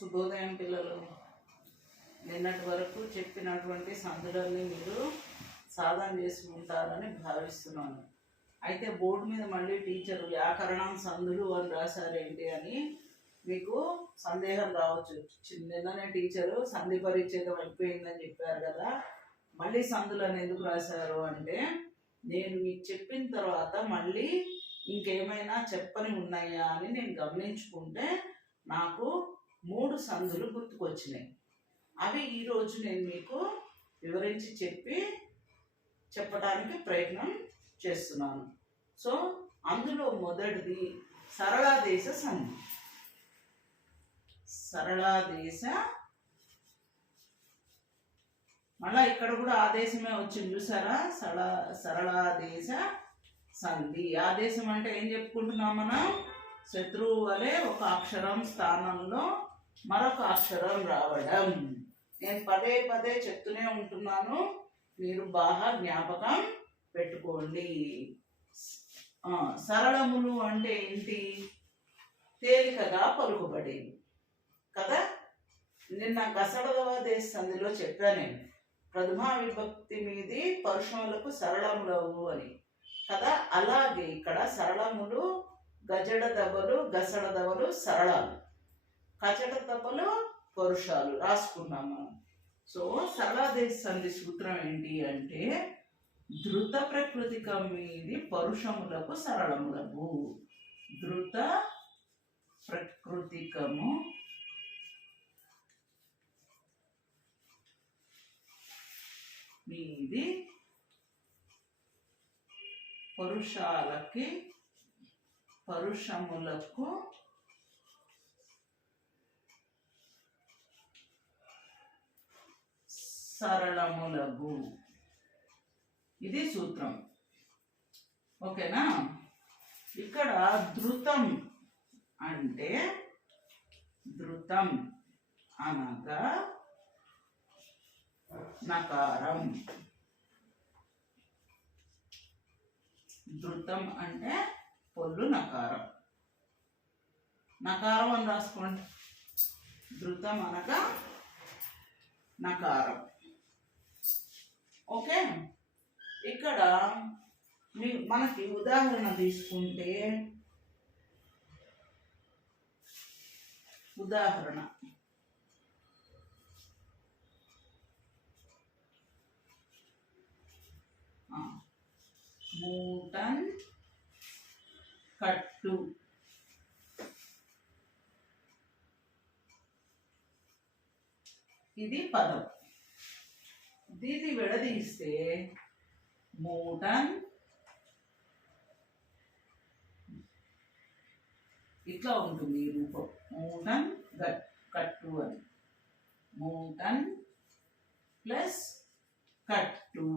శుభోదయం పిల్లలు. నిన్నటి వరకు చెప్పినటువంటి సందులన్నీ మీరు సాధన చేసుకుంటారని భావిస్తున్నాను. అయితే బోర్డు మీద మళ్ళీ టీచరు వ్యాకరణం సందులు అని రాశారేంటి అని మీకు సందేహం రావచ్చు. నిన్ననే టీచరు సంధి పరిచ్ఛేదం అయిపోయిందని చెప్పారు కదా, మళ్ళీ సందులు అని ఎందుకు రాశారు అంటే, నేను మీకు చెప్పిన తర్వాత మళ్ళీ ఇంకేమైనా చెప్పని ఉన్నాయా అని నేను గమనించుకుంటే నాకు 3 సందులు గుర్తుకొచ్చినాయి. అవి ఈరోజు నేను మీకు వివరించి చెప్పడానికి ప్రయత్నం చేస్తున్నాను. సో అందులో మొదటిది సరళాదేశ సంధి. సరళాదేశ, మళ్ళా ఇక్కడ కూడా ఆదేశమే వచ్చింది చూసారా, సరళాదేశ సంధి. ఆదేశం అంటే ఏం చెప్పుకుంటున్నాం మనం? శత్రువు వలె ఒక అక్షరం స్థానంలో మరొక అక్షరం రావడం. నేను పదే పదే చెప్తూనే ఉంటున్నాను, మీరు బాగా జ్ఞాపకం పెట్టుకోండి. సరళములు అంటే ఏంటి? తేలికగా పలుకుబడేవి కదా. నిన్న గసడదేశ సంధిలో చెప్పాను నేను, ప్రథమా విభక్తి మీది పరుషములకు సరళములవు అని కదా. అలాగే ఇక్కడ సరళములు గజడ దెబ్బలు, గసడ దెబ్బలు సరళాలు, కచట దెబ్బలు పరుషాలు రాసుకున్నాం మనం. సో సరళాదేశ సంధి సూత్రం ఏంటి అంటే, ధృత ప్రకృతికం మీది పరుషములకు సరళములకు. ధృత ప్రకృతికము మీది పరుషములకు సరళములగు. ఇది సూత్రం, ఓకేనా. ఇక్కడ ధృతం అంటే, ధృతం అనగా నకారం. ధృతం అంటే పొల్లు నకారం. నకారం అని రాసుకోండి. ధృతం అనగా నకారం. ఓకే. ఇక్కడ మనకి ఉదాహరణ తీసుకుంటే, ఉదాహరణ మూటన్ కట్టు. ఇది పదం. దీన్ని విడదీస్తే మూటన్, ఇట్లా ఉంటుంది ఈ రూపం, మూటన్ కట్టు అని. మూటన్ ప్లస్ కట్టు.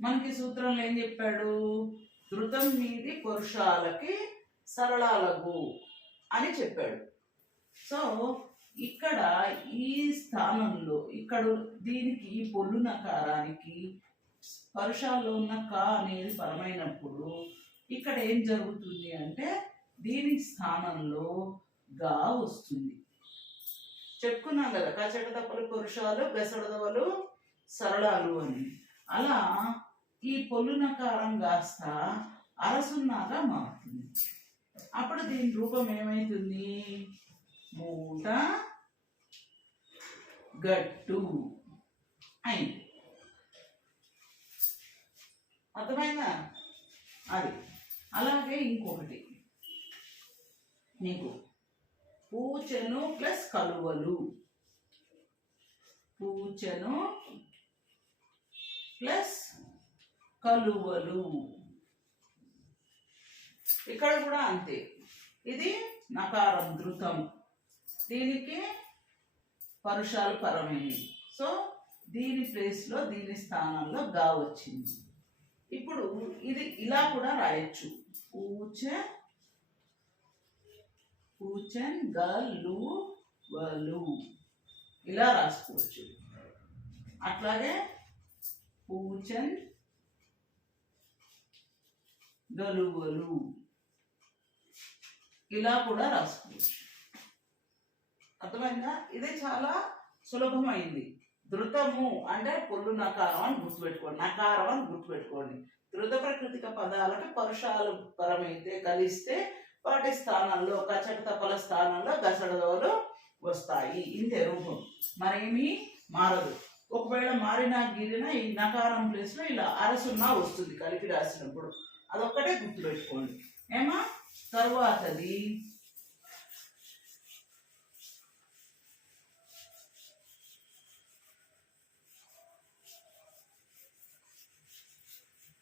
మనకి సూత్రంలో ఏం చెప్పాడు? ధృతం మీది పురుషాలకి సరళాలకు అని చెప్పాడు. సో ఇక్కడ ఈ స్థానంలో, ఇక్కడ దీనికి ఈ పొల్లు నకారానికి పరుషాల్లో ఉన్న క అనేది పరమైనప్పుడు ఇక్కడ ఏం జరుగుతుంది అంటే, దీని స్థానంలో గా వస్తుంది. చెప్పుకున్నాం కదా, కచట తప్పలు పురుషాలు, గసడదవలు సరళాలు అని. అలా ఈ పొల్లు నకారం కాస్త అరసున్నాగా మారుతుంది. అప్పుడు దీని రూపం ఏమైతుంది? మూట గట్టు అయింది. అర్థమైందా? అది. అలాగే ఇంకొకటి నీకు పూచెను ప్లస్ కలువలు. పూచెను ప్లస్ కలువలు. ఇక్కడ కూడా అంతే. ఇది నకారం, ధృతం. దీనికి పరుషాలు పరమైనవి. సో దీని ప్లేస్లో, దీని స్థానంలో గా వచ్చింది. ఇప్పుడు ఇది ఇలా కూడా రాయొచ్చు. పూచెన్ గలు వలు ఇలా రాసుకోవచ్చు. అట్లాగే పూచెన్ గలువలు ఇలా కూడా రాసుకోవచ్చు. అర్థమైందా? ఇది చాలా సులభమైంది. ధృతము అంటే పొల్లు నకారం అని గుర్తుపెట్టుకోండి, నకారం అని గుర్తుపెట్టుకోండి. ధృత ప్రకృతిక పదాలకి పరుషాలు పరమైతే కలిస్తే వాటి స్థానంలో కచట తపల స్థానంలో గసడదోలు వస్తాయి. ఇంతే రూపం, మరేమీ మారదు. ఒకవేళ మారినా గిరిన ఈ నకారం ప్లేస్లో ఇలా అరసున్నా వస్తుంది కలిపి రాసినప్పుడు, అదొక్కటే గుర్తుపెట్టుకోండి ఏమా. తరువాతది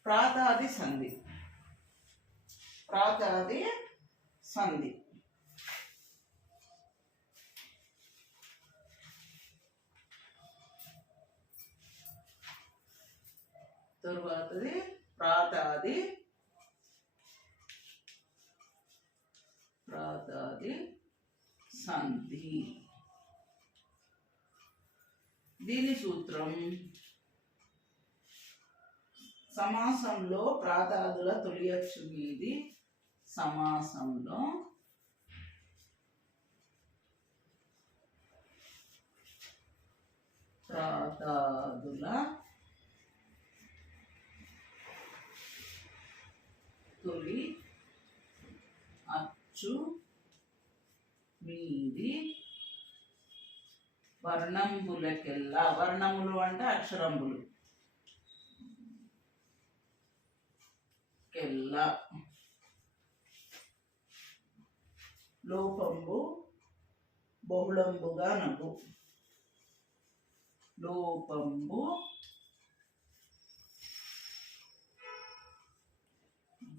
ప్రాతాది సంధి. ప్రాతాది సంధి తరువాతది ప్రాతాది సంధి. దీని సూత్రం సమాసంలో ప్రాతాదుల తొలి అచ్చు మీది, సమాసంలో ప్రాతాదుల తొలి అచ్చు మీది వర్ణంబులకెల్లా, వర్ణములు అంటే అక్షరంబులు, కెల్లా లోపంబు బహుళంబుగా నగు, లోపంబు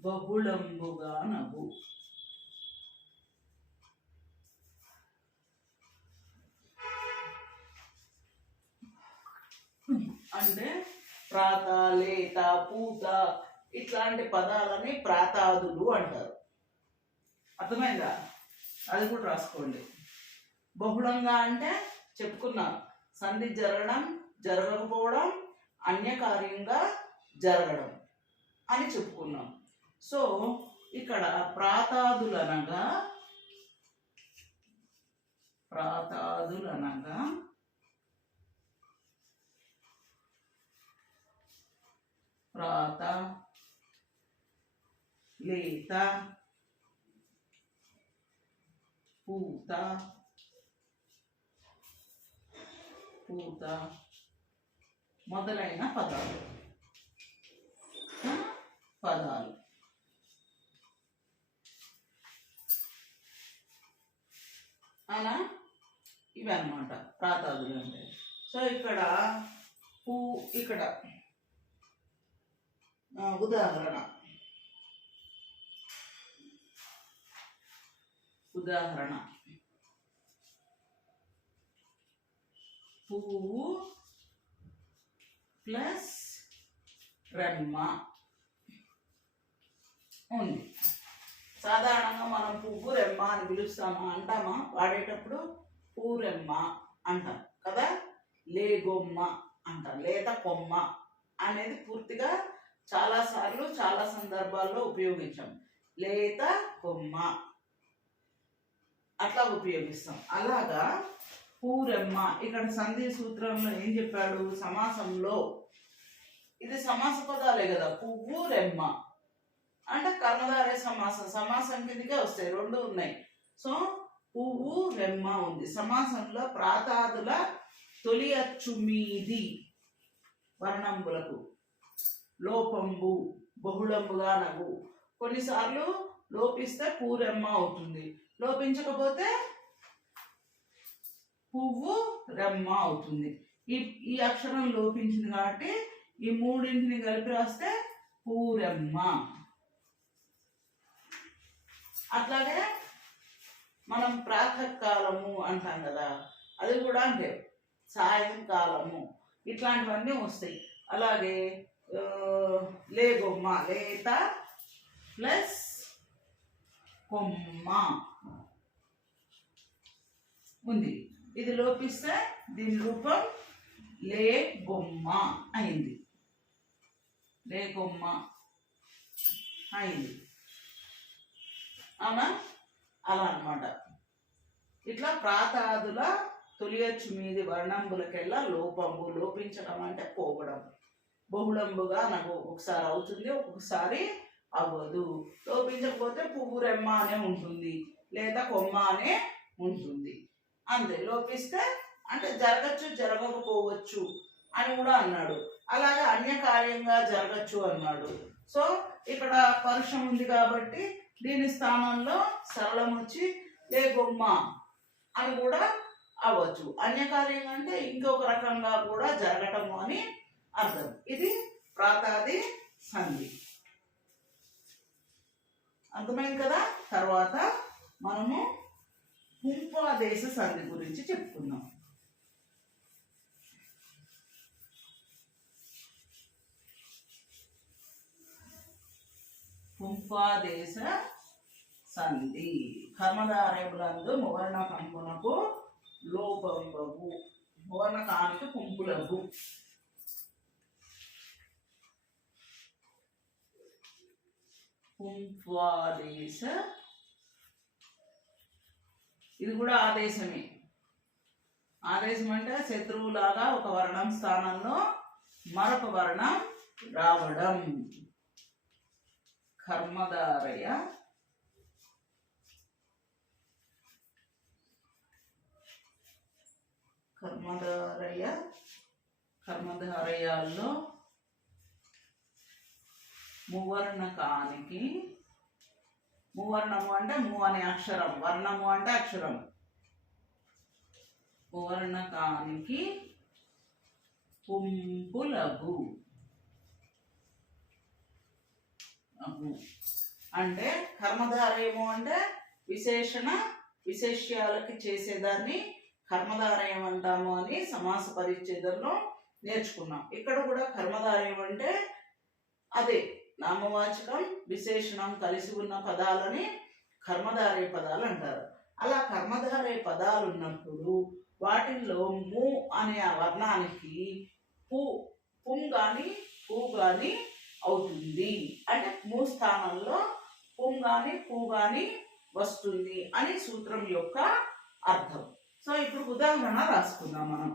బహుళంబుగా నగు. అంటే ప్రాత, లేత, పూత ఇట్లాంటి పదాలని ప్రాతాదులు అంటారు. అర్థమైందా? అది కూడా రాసుకోండి. బహుళంగా అంటే చెప్పుకున్నాం, సంధి జరగడం, జరగకపోవడం, అన్యకార్యంగా జరగడం అని చెప్పుకున్నాం. సో ఇక్కడ ప్రాతాదులనగా ప్రాత, లేత, పూత మొదలైన పదాలు అలా ఇవి అన్నమాట ప్రాతాదులు అంటే. సో ఇక్కడ ఇక్కడ ఉదాహరణ పువ్వు ప్లస్ రెమ్మ ఉంది. సాధారణంగా మనం పువ్వు రెమ్మ అని పిలుస్తామా, అంటామా? వాడేటప్పుడు పువ్వు రెమ్మ అంటాం కదా. లేగొమ్మ అంటాం, లేత కొమ్మ అనేది పూర్తిగా చాలాసార్లు చాలా సందర్భాల్లో ఉపయోగించాం. లేత కొమ్మ అట్లా ఉపయోగిస్తాం. అలాగా పూరెమ్మ ఇక్కడ సంధి సూత్రంలో ఏం చెప్పాడు? సమాసంలో, ఇది సమాస పదాలే కదా, పువ్వు రెమ్మ అంటే కర్మధారయ సమాసం, సమాసం కిందకే వస్తాయి, రెండు ఉన్నాయి. సో పువ్వు రెమ్మ ఉంది. సమాసంలో ప్రాతాదుల తొలి అచ్చు మీది వర్ణంబులకు లోపంబు బహుళంబుగా నగు. కొన్నిసార్లు లోపిస్తే పూరెమ్మ అవుతుంది, లోపించకపోతే పువ్వు రెమ్మ అవుతుంది. ఈ అక్షరం లోపించింది కాబట్టి ఈ మూడింటిని కలిపి రాస్తే పూరెమ్మ. అట్లాగే మనం ప్రాతకాలము అంటాం కదా, అది కూడా అంటే సాయంకాలము, ఇట్లాంటివన్నీ వస్తాయి. అలాగే లేగొమ్మ, లేత ప్లస్ కొమ్మ ఉంది. ఇది లోపిస్తే దీని రూపం లేగొమ్మ అయింది, లేగొమ్మ అయింది. అవునా? అలా అన్నమాట. ఇట్లా ప్రాతాదుల తొలియచ్చు మీది వర్ణంబులకెల్లా లోపంబు. లోపించడం అంటే పోవడం. బహుళంబుగా నాకు ఒకసారి అవుతుంది, ఒక్కొక్కసారి అవ్వదు. లోపించకపోతే పువ్వు రెమ్మ అనే ఉంటుంది, లేదా కొమ్మ అనే ఉంటుంది అంతే. లోపిస్తే అంటే జరగచ్చు, జరగకపోవచ్చు అని కూడా అన్నాడు. అలాగే అన్యకార్యంగా జరగచ్చు అన్నాడు. సో ఇక్కడ పరుషం ఉంది కాబట్టి దీని స్థానంలో సరళం వచ్చి లే బొమ్మ అని కూడా అవ్వచ్చు. అన్యకార్యం అంటే ఇంకొక రకంగా కూడా జరగటము అని అర్థం. ఇది ప్రాతాది సంధి. అర్థమైంది కదా. తర్వాత మనము పుంపాదేశ సంధి గురించి చెప్పుకుందాం. పుంపాదేశ సంధి. కర్మధారయములందు మువర్ణ కంపునకు లోపంబగు. మువర్ణ కానికి పుంపులగు. పుంపాదేశ, ఇది కూడా ఆదేశమే. ఆదేశం అంటే శత్రువులాగా ఒక వర్ణం స్థానంలో మరొక వర్ణం రావడం. కర్మధారయ కర్మధారయాల్లో మువర్ణకానికి, మువర్ణము అంటే ము అనే అక్షరం, వర్ణము అంటే అక్షరం. మువర్ణకానికి పుంపులగు. అంటే కర్మధారయము అంటే విశేషణ విశేష్యాలకి చేసేదాన్ని కర్మధారయం అంటాము అని సమాస పరిచ్ఛేదంలో నేర్చుకున్నాం. ఇక్కడ కూడా కర్మధారయం అంటే అదే నామవాచకం విశేషణం కలిసి ఉన్న పదాలని కర్మధారయ పదాలు అంటారు. అలా కర్మధారయ పదాలు ఉన్నప్పుడు వాటిల్లో ము అనే ఆ వర్ణానికి పుం కానీ పు కానీ అవుతుంది. అంటే ము స్థానంలో పుం కానీ పు కానీ వస్తుంది అని సూత్రం యొక్క అర్థం. సో ఇప్పుడు ఉదాహరణ రాసుకుందాం మనం.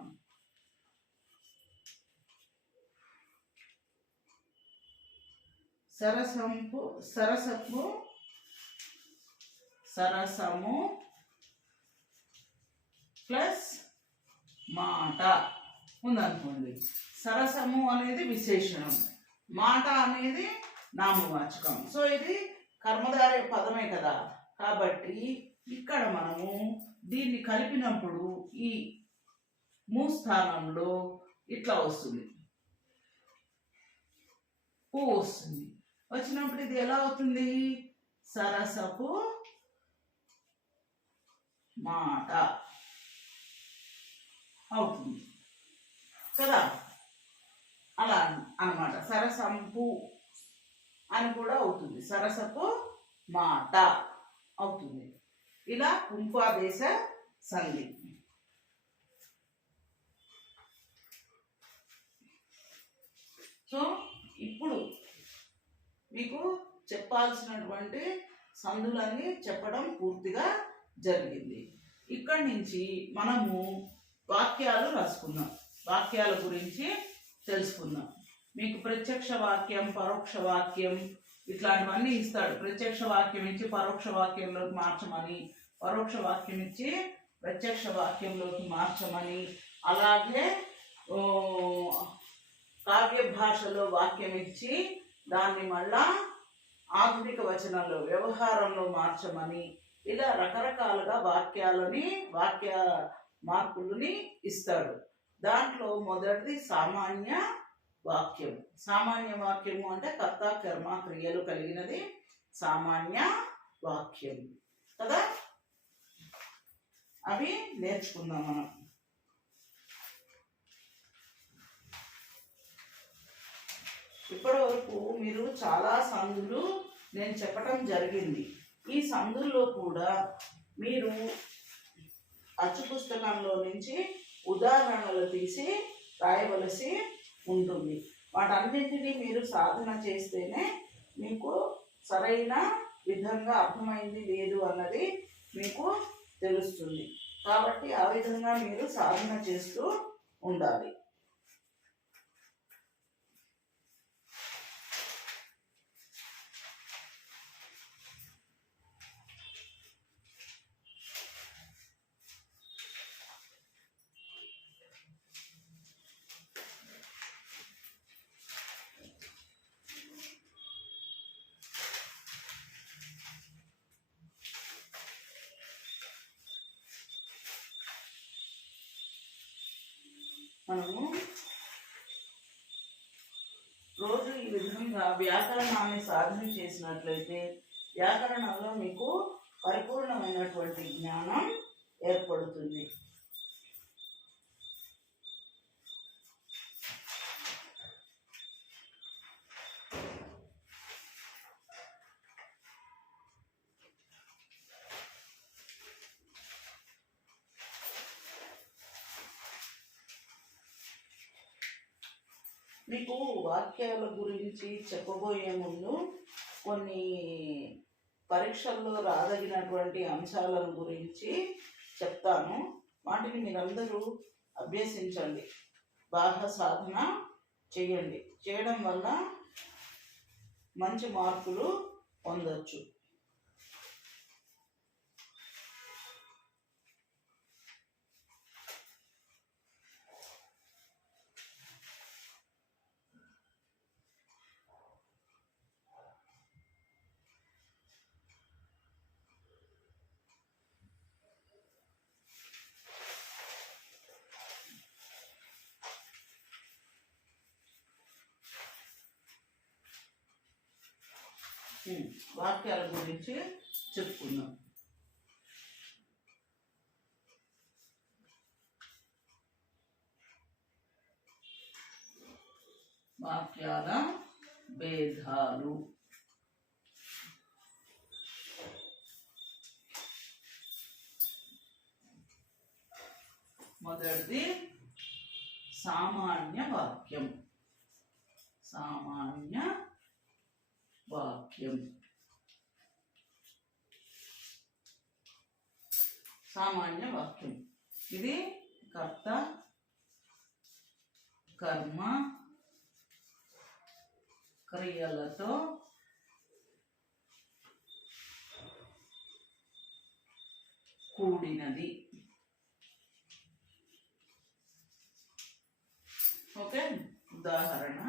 సరసము ప్లస్ మాట ఉందనుకోండి. సరసము అనేది విశేషణం, మాట అనేది నామవాచకం. సో ఇది కర్మధారయ పదమే కదా. కాబట్టి ఇక్కడ మనము దీన్ని కలిపినప్పుడు ఈ ము స్థానంలో ఇట్లా వస్తుంది, పు వస్తుంది. వచ్చినప్పుడు ఇది ఎలా అవుతుంది? సరసపు మాట అవుతుంది కదా. అలా అన్నమాట. సరసంపు అని కూడా అవుతుంది, సరసపు మాట అవుతుంది. ఇలా పుంపాదేశ సంధి. సో ఇప్పుడు మీకు చెప్పాల్సినటువంటి సంధులన్నీ చెప్పడం పూర్తిగా జరిగింది. ఇక్కడి నుంచి మనము వాక్యాలు రాసుకుందాం, వాక్యాల గురించి తెలుసుకుందాం. మీకు ప్రత్యక్ష వాక్యం, పరోక్ష వాక్యం ఇట్లాంటివన్నీ ఇస్తాడు. ప్రత్యక్ష వాక్యం ఇచ్చి పరోక్ష వాక్యంలోకి మార్చమని, పరోక్ష వాక్యం ఇచ్చి ప్రత్యక్ష వాక్యంలోకి మార్చమని, అలాగే కావ్య భాషలో వాక్యం ఇచ్చి దాన్ని మళ్ళా ఆధునిక వచనంలో వ్యవహారంలో మార్చమని, ఇలా రకరకాలుగా వాక్య మార్పులని ఇస్తాడు. దాంట్లో మొదటిది సామాన్య వాక్యం. సామాన్య వాక్యము అంటే కర్త కర్మ క్రియలు కలిగినది సామాన్య వాక్యం కదా. అవి నేర్చుకుందాం మనం. ఇప్పటి వరకు మీరు చాలా సందులు నేను చెప్పటం జరిగింది. ఈ సందుల్లో కూడా మీరు అచ్చు పుస్తకంలో నుంచి ఉదాహరణలు తీసి రాయవలసి ఉంటుంది. వాటన్నింటినీ మీరు సాధన చేస్తేనే మీకు సరైన విధంగా అర్థమైంది లేదు అన్నది మీకు తెలుస్తుంది. కాబట్టి ఆ విధంగా మీరు సాధన చేస్తూ ఉండాలి. మనము రోజు ఈ విధంగా వ్యాకరణాన్ని సాధన చేసినట్లయితే వ్యాకరణంలో మీకు పరిపూర్ణమైనటువంటి జ్ఞానం ఏర్పడుతుంది. మీకు వాక్యాల గురించి చెప్పబోయే ముందు కొన్ని పరీక్షల్లో రాదగినటువంటి అంశాలను గురించి చెప్తాను. వాటిని మీరందరూ అభ్యసించండి, బాగా సాధన చేయండి. చేయడం వల్ల మంచి మార్కులు పొందొచ్చు. వాక్యాల గురించి చెప్పుకుందాం. వాక్యాల భేదాలు. మొదటిది సామాన్య వాక్యం. సామాన్య వాక్యం. సామాన్య వాక్యం ఇది కర్త, కర్మ, క్రియలతో కూడినది. ఓకే, ఉదాహరణ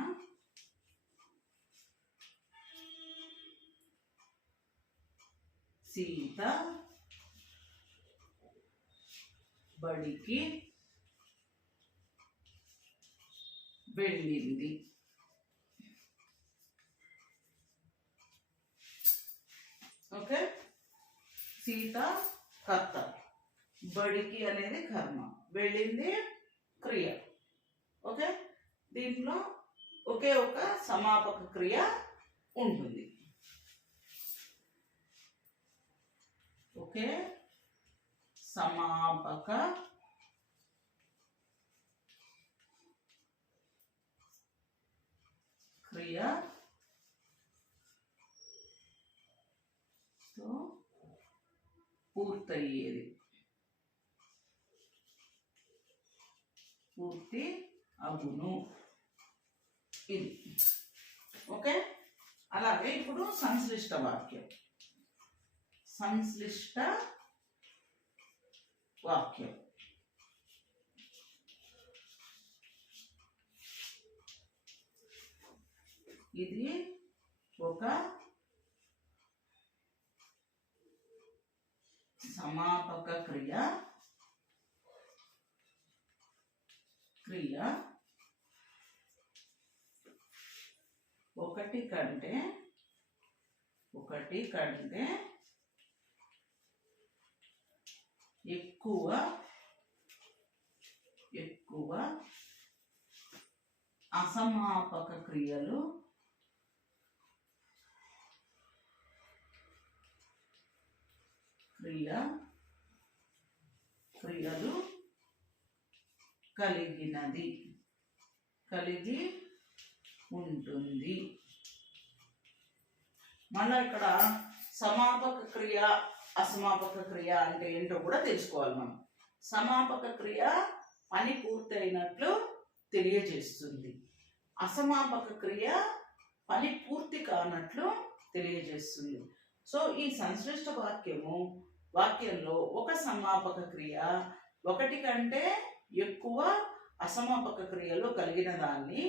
సీత బడికి వెళ్ళింది. ఓకే, సీత కర్త, బడికి అనేది కర్మ, వెళ్ళింది క్రియ. ఓకే, దీంట్లో ఒకే ఒక సమాపక క్రియ ఉంటుంది. ఓకే, సమాపక క్రియ తో పూర్తయ్యేది, పూర్తి అగును ఇది. ఓకే, అలాగే ఇప్పుడు సంశ్లిష్ట వాక్యం. సంశ్లిష్ట వాక్యం ఇది ఒక సమాపక క్రియ ఒకటి కంటే ఎక్కువ అసమాపక క్రియలు కలిగి ఉంటుంది. మళ్ళీ ఇక్కడ సమాపక క్రియ అసమాపక క్రియ అంటే ఏంటో కూడా తెలుసుకోవాలి మనం. సమాపక క్రియ పని పూర్తయినట్లు తెలియజేస్తుంది. అసమాపక క్రియ పని పూర్తి కానట్లు తెలియజేస్తుంది. సో ఈ సంశ్లిష్ట వాక్యంలో ఒక సమాపక క్రియ ఒకటి కంటే ఎక్కువ అసమాపక క్రియలు కలిగిన దాన్ని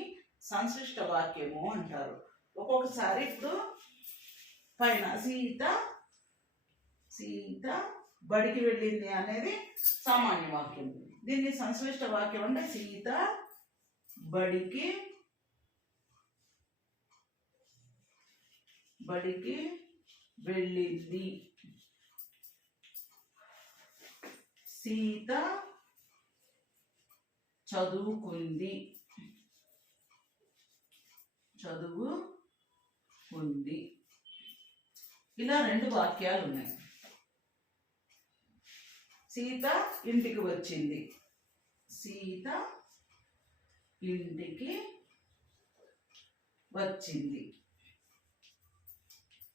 సంశ్లిష్ట వాక్యము అంటారు. ఒక్కొక్కసారి ఇప్పుడు పైన సీత బడికి వెళ్ళింది అనేది సామాన్య వాక్యం. దీన్ని సంశ్లిష్ట వాక్యం అంటే సీత బడికి వెళ్ళింది, సీత చదువుకుంది. ఇలా రెండు వాక్యాలు ఉన్నాయి. సీత ఇంటికి వచ్చింది, సీత ఇంటికి వచ్చింది.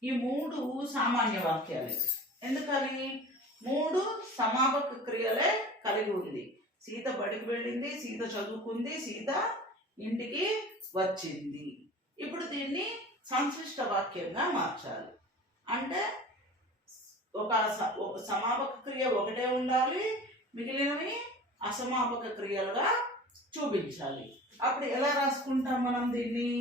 ఈ మూడు సామాన్య వాక్యాలే. ఎందుకని? మూడు సమాపక క్రియలే కలిగి ఉంది. సీత బడికి వెళ్ళింది, సీత చదువుకుంది, సీత ఇంటికి వచ్చింది. ఇప్పుడు దీన్ని సంశ్లిష్ట వాక్యంగా మార్చాలి. అంటే ఒక సమాపక క్రియ ఒకటే ఉండాలి, మిగిలినవి అసమాపక క్రియలుగా చూపించాలి. అప్పుడు ఎలా రాసుకుంటాం మనం దీన్ని?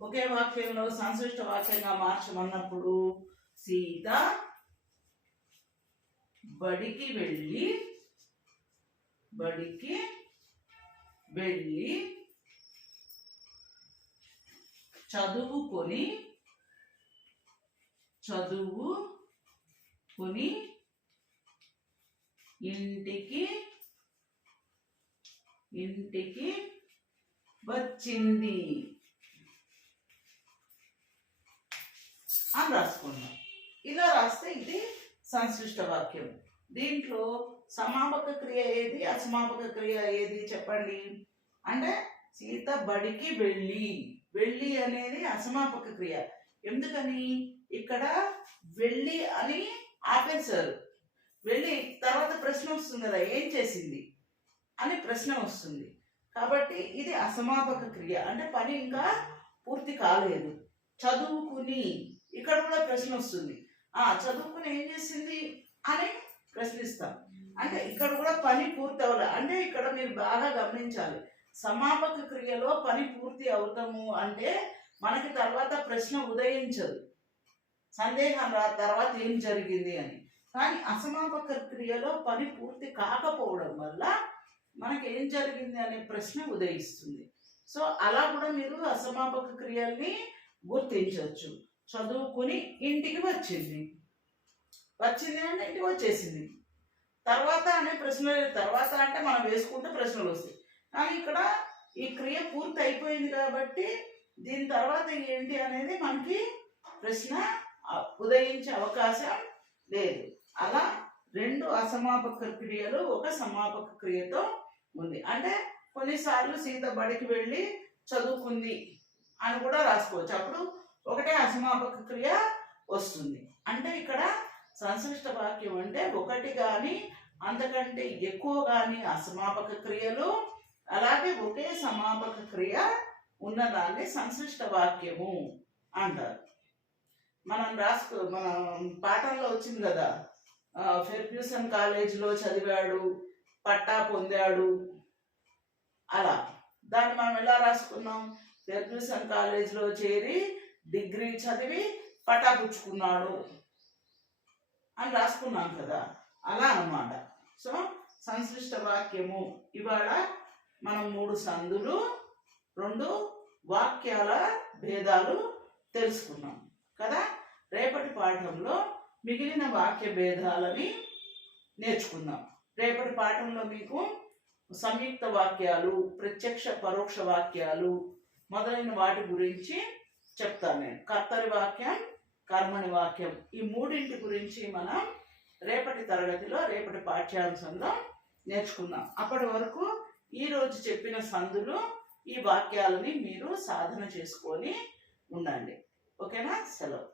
ఒకే వాక్యంలో సంశ్లిష్ట వాక్యంగా మార్చమన్నప్పుడు సీత బడికి వెళ్ళి చదువుకొని ఇంటికి వచ్చింది అని రాసుకున్నాం. ఇలా రాస్తే ఇది సంశ్లిష్ట వాక్యం. దీంట్లో సమాపక క్రియ ఏది, అసమాపక క్రియ ఏది చెప్పండి? అంటే సీత బడికి వెళ్ళి అనేది అసమాపక క్రియ. ఎందుకని? ఇక్కడ వెళ్ళి అని ఆపేశారు. వెళ్ళి తర్వాత ప్రశ్న వస్తుంది కదా, ఏం చేసింది అని ప్రశ్న వస్తుంది. కాబట్టి ఇది అసమాపక క్రియ, అంటే పని ఇంకా పూర్తి కాలేదు. చదువుకుని, ఇక్కడ కూడా ప్రశ్న వస్తుంది. చదువుకుని ఏం చేసింది అని ప్రశ్నిస్తాం. అంటే ఇక్కడ కూడా పని పూర్తి అవ్వాలి. అంటే ఇక్కడ మీరు బాగా గమనించాలి, సమాపక క్రియలో పని పూర్తి అవుతాము అంటే మనకి తర్వాత ప్రశ్న ఉదయించదు, సందేహం తర్వాత ఏం జరిగింది అని. కానీ అసమాపక క్రియలో పని పూర్తి కాకపోవడం వల్ల మనకి ఏం జరిగింది అనే ప్రశ్న ఉదయిస్తుంది. సో అలా కూడా మీరు అసమాపక క్రియల్ని గుర్తించవచ్చు. చదువుకుని ఇంటికి వచ్చింది అంటే ఇంటికి వచ్చేసింది. తర్వాత అనే ప్రశ్న, తర్వాత అంటే మనం వేసుకుంటే ప్రశ్నలు వస్తాయి. కానీ ఇక్కడ ఈ క్రియ పూర్తి అయిపోయింది కాబట్టి దీని తర్వాత ఏంటి అనేది మనకి ప్రశ్న ఉదయించే అవకాశం లేదు. అలా రెండు అసమాపక క్రియలు ఒక సమాపక క్రియతో ఉంది. అంటే కొన్నిసార్లు సీత బడికి వెళ్ళి చదువుకుంది అని కూడా రాసుకోవచ్చు. అప్పుడు ఒకటే అసమాపక క్రియ వస్తుంది. అంటే ఇక్కడ సంశ్లిష్ట వాక్యం అంటే ఒకటి కానీ అంతకంటే ఎక్కువ కానీ అసమాపక క్రియలు, అలాగే ఒకే సమాపక క్రియ ఉన్నదాన్ని సంశ్లిష్ట వాక్యము అంటారు. మన పాఠంలో వచ్చింది కదా, ఫెర్గ్యూసన్ కాలేజీలో చదివాడు, పట్టా పొందాడు. అలా దాన్ని మనం ఎలా రాసుకున్నాం? ఫెర్గ్యూసన్ కాలేజీలో చేరి డిగ్రీ చదివి పట్టా పుచ్చుకున్నాడు అని రాసుకున్నాం కదా, అలా అన్నమాట. సో సంశ్లిష్ట వాక్యము ఇవాళ మనం 3 సందులు 2 వాక్యాల భేదాలు తెలుసుకున్నాం కదా. రేపటి పాఠంలో మిగిలిన వాక్య భేదాలని నేర్చుకుందాం. రేపటి పాఠంలో మీకు సంయుక్త వాక్యాలు, ప్రత్యక్ష పరోక్ష వాక్యాలు మొదలైన వాటి గురించి చెప్తాను నేను. కర్తరి వాక్యం, కర్మణి వాక్యం, ఈ మూడింటి గురించి మనం రేపటి తరగతిలో, రేపటి పాఠ్యాంశంలో నేర్చుకుందాం. అప్పటి వరకు ఈరోజు చెప్పిన సందులు, ఈ వాక్యాలని మీరు సాధన చేసుకొని ఉండండి. ఓకేనా? సెలవు.